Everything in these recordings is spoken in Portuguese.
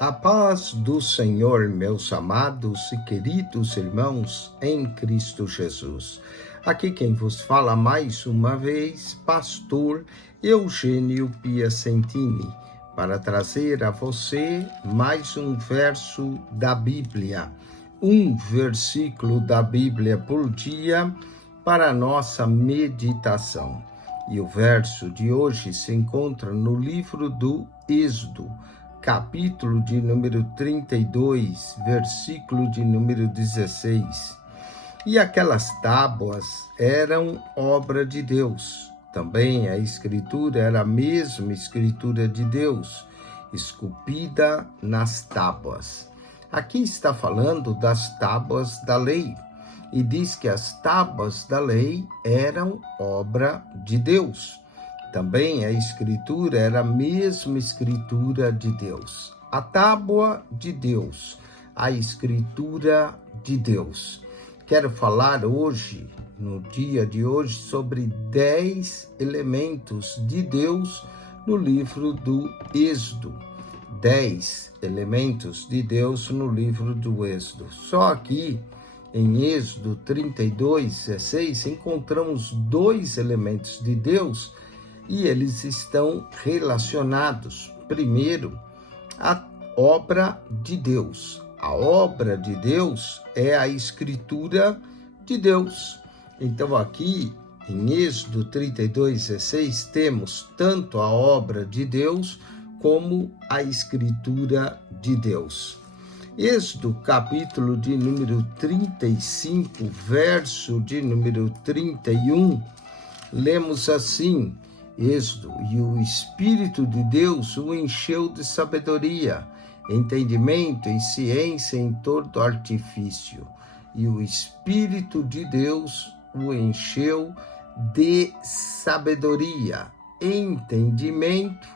A paz do Senhor, meus amados e queridos irmãos em Cristo Jesus. Aqui quem vos fala mais uma vez, pastor Eugênio Piacentini, para trazer a você mais um verso da Bíblia, um versículo da Bíblia por dia para a nossa meditação. E o verso de hoje se encontra no livro do Êxodo, capítulo de número 32, versículo de número 16. E aquelas tábuas eram obra de Deus. Também a escritura era a mesma escritura de Deus, esculpida nas tábuas. Aqui está falando das tábuas da lei. E diz que as tábuas da lei eram obra de Deus. Também a escritura era a mesma escritura de Deus. A tábua de Deus, a escritura de Deus. Quero falar hoje, no dia de hoje, sobre 10 elementos de Deus no livro do Êxodo. 10 elementos de Deus no livro do Êxodo. Só aqui, em Êxodo 32, 16, encontramos 2 elementos de Deus e eles estão relacionados. Primeiro, a obra de Deus. A obra de Deus é a escritura de Deus. Então aqui, em Êxodo 32, 16, temos tanto a obra de Deus como a escritura de Deus. Êxodo, capítulo de número 35, verso de número 31, lemos assim, Êxodo, e o Espírito de Deus o encheu de sabedoria, entendimento e ciência em todo artifício. E o Espírito de Deus o encheu de sabedoria, entendimento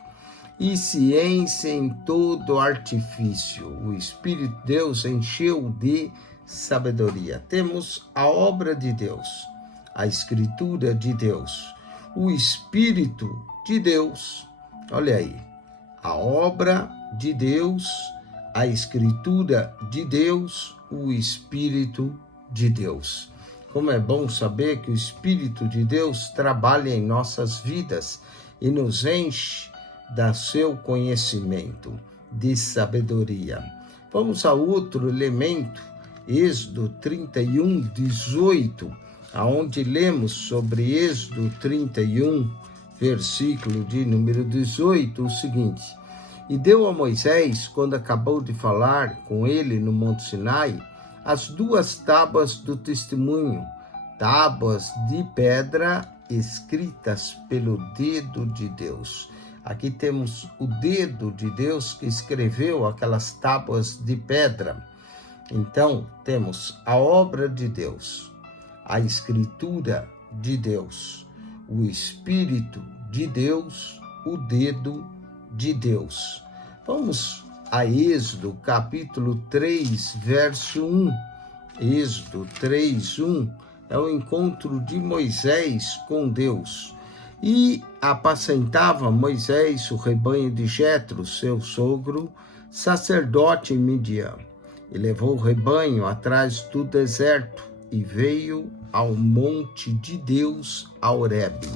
e ciência em todo artifício. O Espírito de Deus encheu de sabedoria. Temos a obra de Deus, a escritura de Deus, o Espírito de Deus. Olha aí, a obra de Deus, a escritura de Deus, o Espírito de Deus. Como é bom saber que o Espírito de Deus trabalha em nossas vidas e nos enche da seu conhecimento, de sabedoria. Vamos a outro elemento, Êxodo 31, 18, aonde lemos sobre Êxodo 31, versículo de número 18, o seguinte: E deu a Moisés, quando acabou de falar com ele no Monte Sinai, as 2 tábuas do testemunho, tábuas de pedra escritas pelo dedo de Deus. Aqui temos o dedo de Deus que escreveu aquelas tábuas de pedra. Então, temos a obra de Deus, a escritura de Deus, o Espírito de Deus, o dedo de Deus. Vamos a Êxodo, capítulo 3, verso 1. Êxodo 3, 1 é o encontro de Moisés com Deus. E apacentava Moisés o rebanho de Jetro, seu sogro, sacerdote em Midian. E levou o rebanho atrás do deserto e veio ao monte de Deus, a Horebe.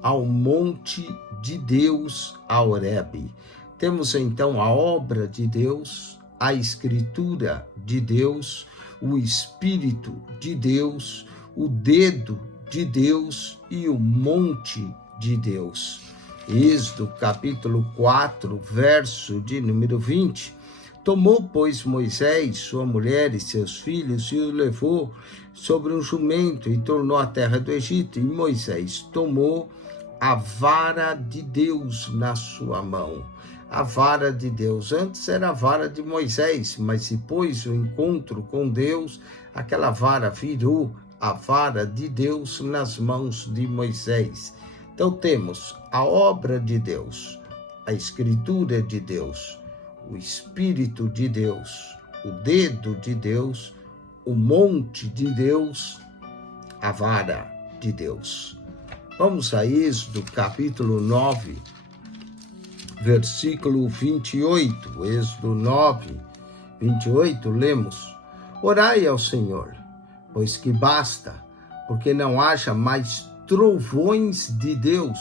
Ao monte de Deus, a Horebe. Temos então a obra de Deus, a escritura de Deus, o Espírito de Deus, o dedo de Deus e o monte de Deus. Êxodo capítulo 4, verso de número 20. Tomou, pois, Moisés, sua mulher e seus filhos, e os levou sobre um jumento e tornou à terra do Egito. E Moisés tomou a vara de Deus na sua mão. A vara de Deus. Antes era a vara de Moisés, mas depois o encontro com Deus, aquela vara virou a vara de Deus nas mãos de Moisés. Então temos a obra de Deus, a escritura de Deus, o Espírito de Deus, o dedo de Deus, o monte de Deus, a vara de Deus. Vamos a Êxodo capítulo 9, versículo 28, Êxodo 9, 28, lemos: Orai ao Senhor, pois que basta, porque não haja mais trovões de Deus,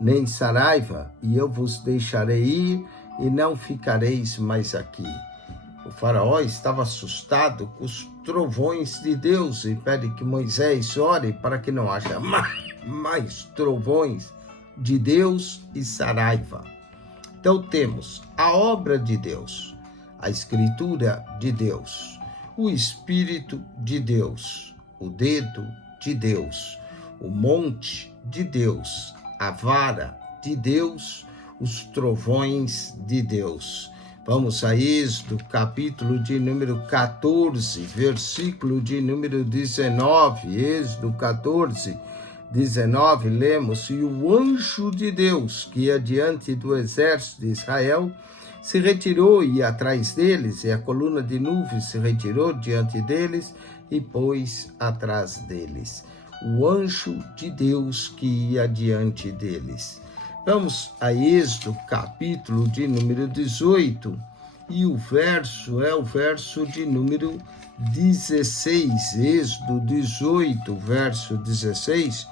nem saraiva, e eu vos deixarei ir, e não ficareis mais aqui. O faraó estava assustado com os trovões de Deus e pede que Moisés ore para que não haja mais trovões de Deus e saraiva. Então temos a obra de Deus, a escritura de Deus, o Espírito de Deus, o dedo de Deus, o monte de Deus, a vara de Deus, os trovões de Deus. Vamos a Êxodo, capítulo de número 14, versículo de número 19. Êxodo 14, 19, lemos: E o anjo de Deus, que ia diante do exército de Israel, se retirou e ia atrás deles, e a coluna de nuvem se retirou diante deles e pôs atrás deles. O anjo de Deus que ia diante deles. Vamos a Êxodo, capítulo de número 18, e o verso é o verso de número 16. Êxodo 18, verso 16.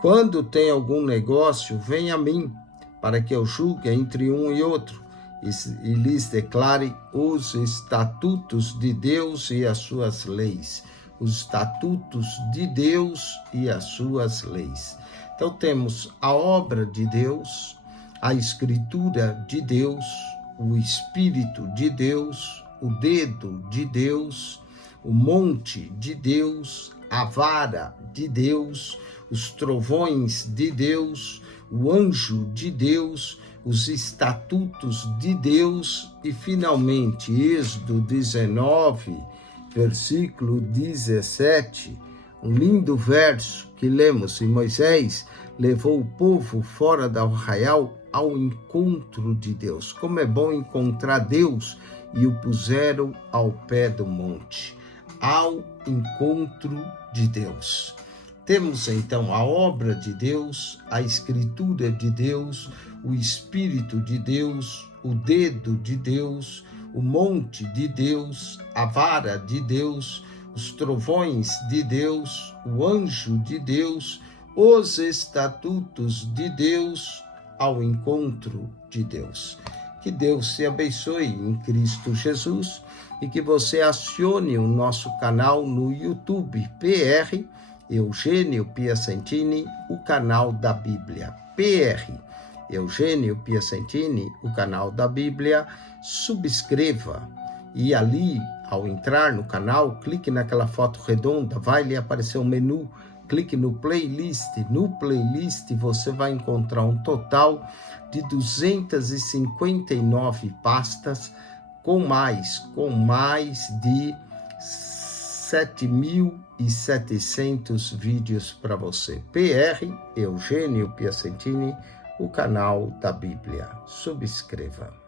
Quando tem algum negócio, vem a mim, para que eu julgue entre um e outro, e lhes declare os estatutos de Deus e as suas leis. Os estatutos de Deus e as suas leis. Então temos a obra de Deus, a escritura de Deus, o Espírito de Deus, o dedo de Deus, o monte de Deus, a vara de Deus, os trovões de Deus, o anjo de Deus, os estatutos de Deus e, finalmente, Êxodo 19, versículo 17, um lindo verso que lemos: E Moisés levou o povo fora do arraial ao encontro de Deus. Como é bom encontrar Deus! E o puseram ao pé do monte, ao encontro de Deus. Temos então a obra de Deus, a escritura de Deus, o Espírito de Deus, o dedo de Deus, o monte de Deus, a vara de Deus, os trovões de Deus, o anjo de Deus, os estatutos de Deus, ao encontro de Deus. Que Deus te abençoe em Cristo Jesus e que você acione o nosso canal no YouTube, PR Eugênio Piacentini, o canal da Bíblia. PR Eugênio Piacentini, o canal da Bíblia. Subscreva e ali, ao entrar no canal, clique naquela foto redonda, vai lhe aparecer um menu, clique no playlist. No playlist você vai encontrar um total de 259 pastas com mais de 7.700 vídeos para você. PR Eugênio Piacentini, o canal da Bíblia. Subscreva.